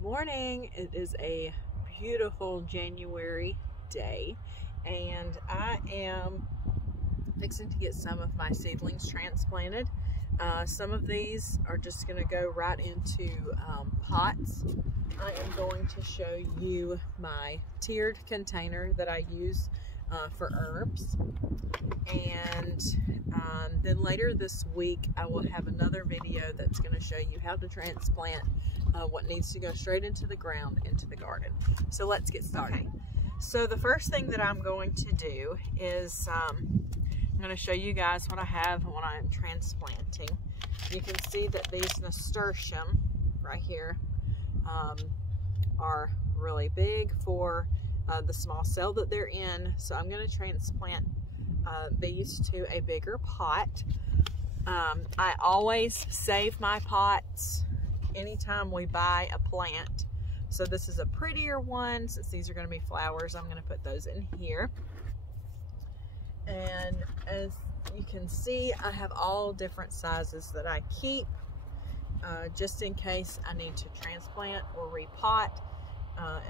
Good morning. It is a beautiful January day, and I am fixing to get some of my seedlings transplanted. Some of these are just going to go right into pots. I am going to show you my tiered container that I use for herbs, and then later this week I will have another video that's going to show you how to transplant what needs to go straight into the ground into the garden. So let's get started. Okay. So the first thing that I'm going to do is I'm going to show you guys what I have when I'm transplanting. You can see that these nasturtium right here are really big for the small cell that they're in. So I'm going to transplant these to a bigger pot. I always save my pots anytime we buy a plant. So this is a prettier one. Since these are going to be flowers, I'm going to put those in here. And as you can see, I have all different sizes that I keep just in case I need to transplant or repot,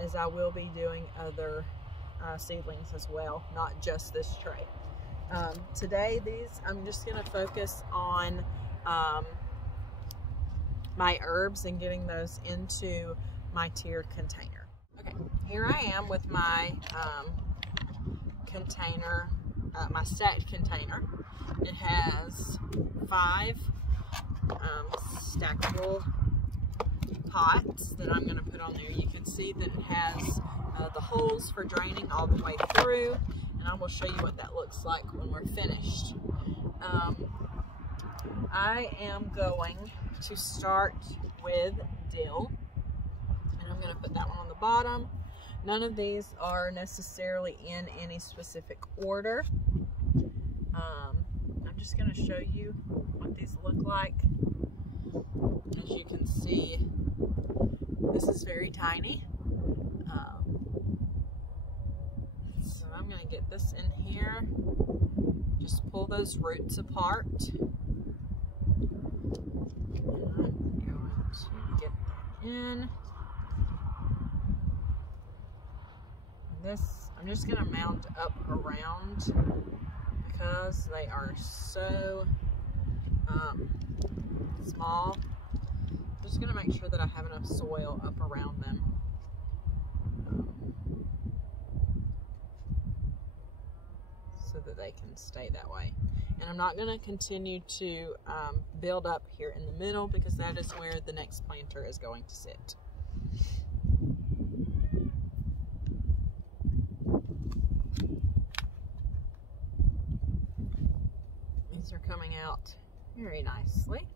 as I will be doing other seedlings as well, not just this tray. Today, I'm just going to focus on my herbs and getting those into my tiered container. Okay, here I am with my container, my stacked container. It has 5 stackable pots that I'm going to put on there. You can see that it has the holes for draining all the way through, and I will show you what that looks like when we're finished. I am going to start with dill, and I'm going to put that one on the bottom. None of these are necessarily in any specific order. I'm just going to show you what these look like. As you can see, this is very tiny. So I'm going to get this in here. Just pull those roots apart. And I'm going to get that in. This, I'm just going to mount up around because they are so small. I'm just going to make sure that I have enough soil up around them. So that they can stay that way. And I'm not going to continue to build up here in the middle because that is where the next planter is going to sit. These are coming out very nicely.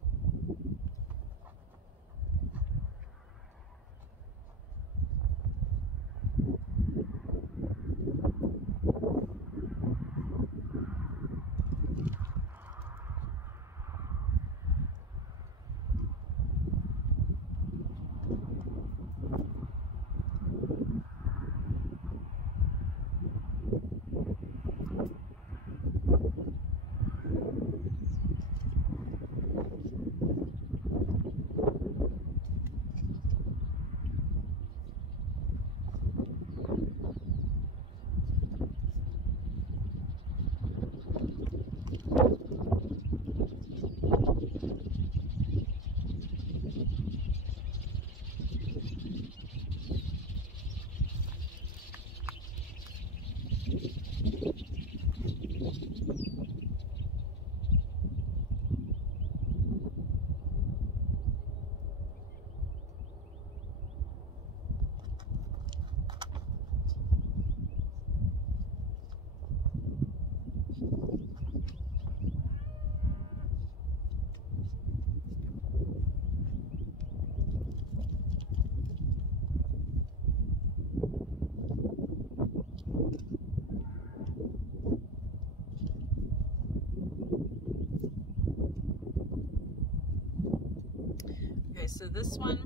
Okay, so this one,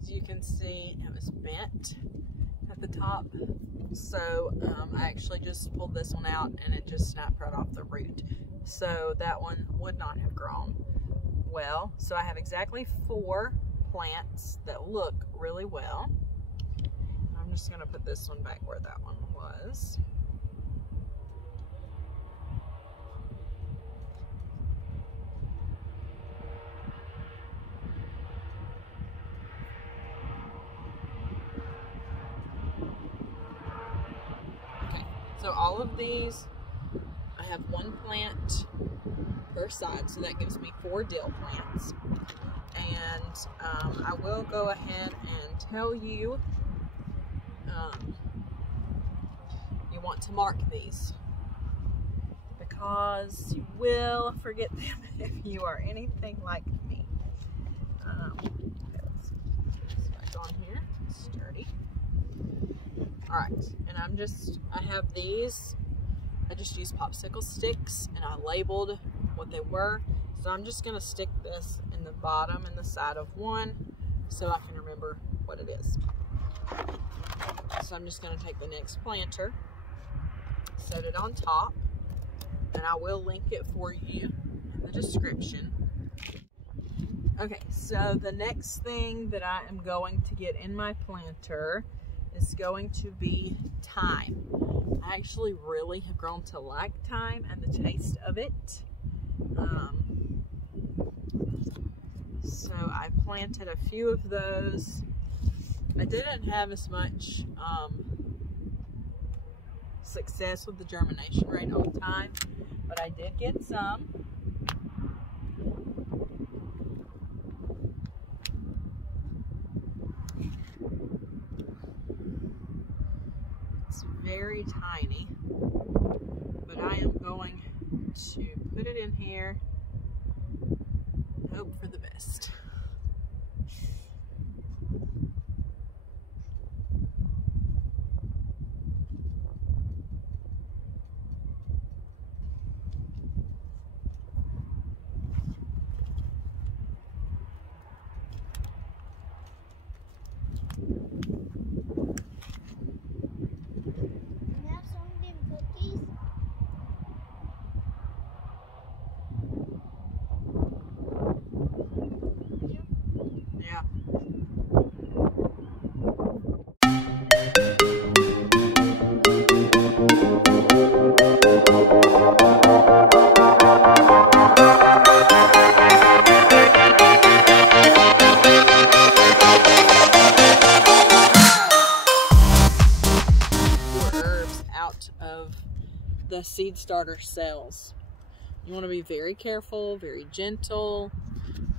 as you can see, it was bent at the top. So I actually just pulled this one out and it just snapped right off the root. So that one would not have grown well. So I have exactly 4 plants that look really well. I'm just going to put this one back where that one was. Okay, so all of these, I have one plant per side, so that gives me 4 dill plants. And I will go ahead and tell you, you want to mark these because you will forget them if you are anything like me. Okay, let's put this back on here, sturdy. All right, and I have these. I just used popsicle sticks and I labeled what they were. So I'm just going to stick this in the bottom and the side of one so I can remember what it is. So I'm just going to take the next planter, set it on top, and I will link it for you in the description. Okay, so the next thing that I am going to get in my planter is going to be thyme. I actually really have grown to like thyme and the taste of it. So I planted a few of those. I didn't have as much success with the germination rate on thyme, but I did get some. It's very tiny, but I am going to put it in here. Hope for the best. The seed starter cells. You want to be very careful, very gentle.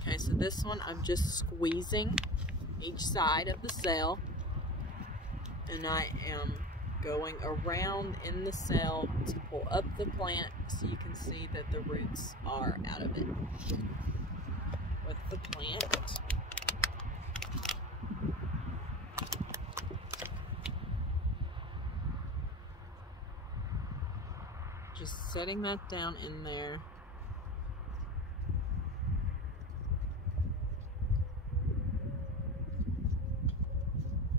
Okay, so this one I'm just squeezing each side of the cell, and I am going around in the cell to pull up the plant so you can see that the roots are out of it with the plant. Just setting that down in there.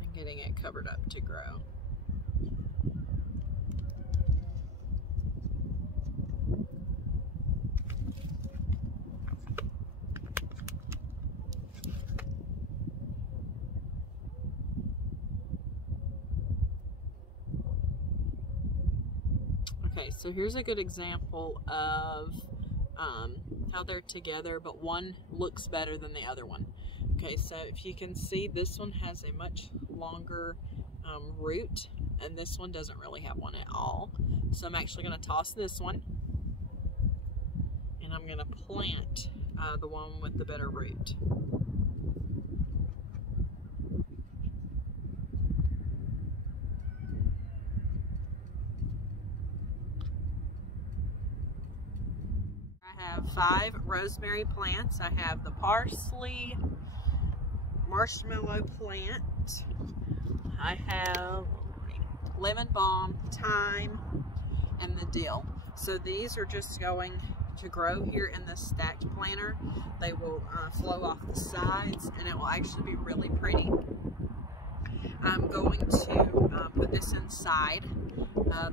And getting it covered up to grow. Okay, so here's a good example of how they're together, but one looks better than the other one. Okay, so if you can see, this one has a much longer root, and this one doesn't really have one at all. So I'm actually going to toss this one, and I'm going to plant the one with the better root. I have 5 rosemary plants. I have the parsley, marshmallow plant, I have lemon balm, thyme, and the dill. So these are just going to grow here in this stacked planter. They will flow off the sides, and it will actually be really pretty. I'm going to put this inside.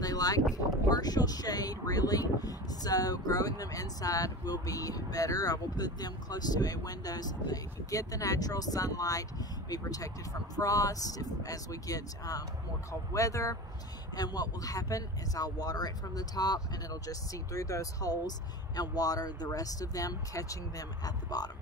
They like partial shade, really, so growing them inside will be better. I will put them close to a window so that they can get the natural sunlight, be protected from frost as we get more cold weather. And what will happen is I'll water it from the top, and it'll just seep through those holes and water the rest of them, catching them at the bottom.